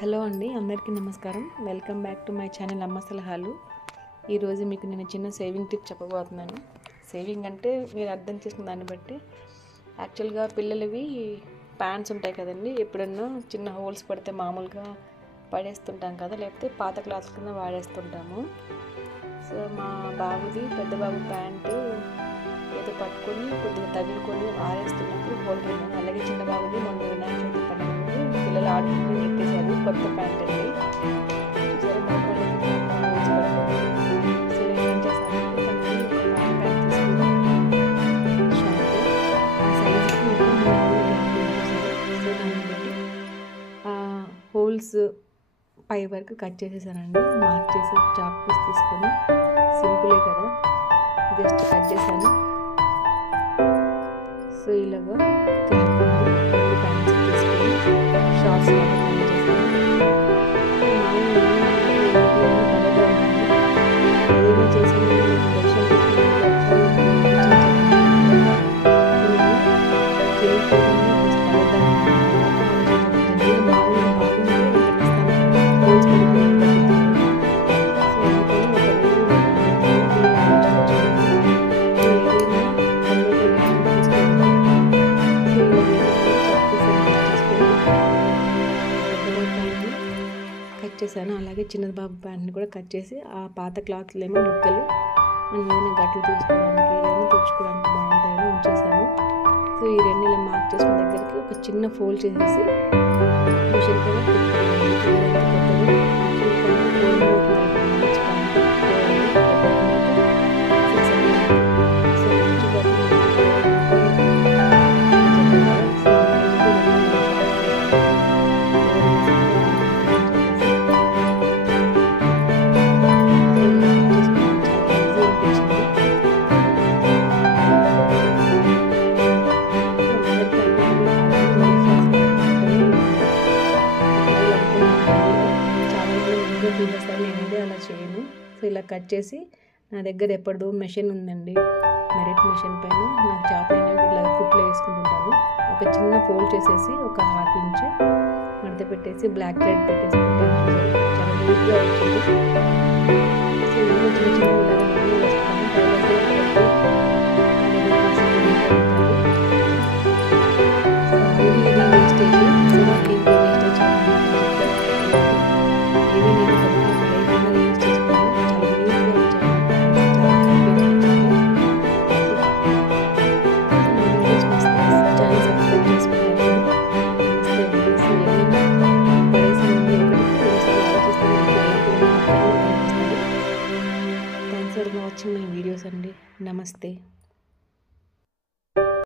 Hello అండి, అందరికీ నమస్కారం. Welcome back to my channel అమ్మ సలహాలు. ఈరోజు మీకు నేను చిన్న సేవింగ్ టిప్ చెప్పబోతున్నాను. సేవింగ్ అంటే మీరు అర్థం చేసిన దాన్ని బట్టి యాక్చువల్గా పిల్లలవి ప్యాంట్స్ ఉంటాయి కదండి, ఎప్పుడన్నా చిన్న హోల్స్ పడితే మామూలుగా పడేస్తుంటాం కదా, లేకపోతే పాత క్లాత్ కింద వాడేస్తుంటాము. సో మా బాబుది, పెద్ద బాబు ప్యాంటు ఏదో పట్టుకొని కొద్దిగా తగులుకొని ఆరేస్తున్నప్పుడు హోల్ పోయింది. అలాగే చిన్న బాబుది మొన్న వినాయక చవితి పండుగ పిల్లలు ఆడుకుంటూ నెట్టేశారు. కొత్త ప్యాంట్ అండి, చూసారు మోకాళ్ళకి హోల్స్ పడిపోయింది. సో నేను ఏం చేశానంటే తనకి ఒక ప్యాంట్ తీసుకుని షార్ట్ ఆ సైజుకి ఒక 3 గ్యాప్ చూసారు. సో దాన్ని బట్టి ఆ హోల్స్ పై వరకు కట్ చేసేసానండి. మార్క్ చేసి చాక్ పీస్ తీసుకొని, సింపులే కదా, జస్ట్ కట్ చేశాను. సో ఇలాగా క్లాత్ ప్యాంట్స్ తీసుకొని షార్ట్స్ ఏదైనా చేసి కట్ చేశాను. అలాగే చిన్న బాబు ప్యాంట్ని కూడా కట్ చేసి ఆ పాత క్లాత్లు ఏమో ముక్కలు మనం ఏదైనా గట్లు తుడుచుకోవడానికి, ఏదైనా తుడుచుకోవడానికి బాగుంటాయని ఉంచేసాను. సో ఈ రెండు ఇలా మార్క్ చేసుకున్న దగ్గరికి ఒక చిన్న ఫోల్డ్ చేసేసి మిషన్ పైన తీసేస్తారు. నేనైతే అలా చేయను. సో ఇలా కట్ చేసి నా దగ్గర ఎప్పటిదో మెషిన్ ఉందండి, మెరిట్ మెషిన్ పైన నాకు చాపైన ఇలా కుట్లు వేసుకుంటుంటాను. ఒక చిన్న ఫోల్డ్ చేసేసి ఒక 1/2 ఇంచ్ మడత పెట్టేసి బ్లాక్ థ్రెడ్ పెట్టేసుకుంటాను. చాలా నీట్గా వచ్చింది. సో ఇందులో చిన్న చిన్న నేను వేసుకున్నాను. Thanks for watching my videos అండి. నమస్తే.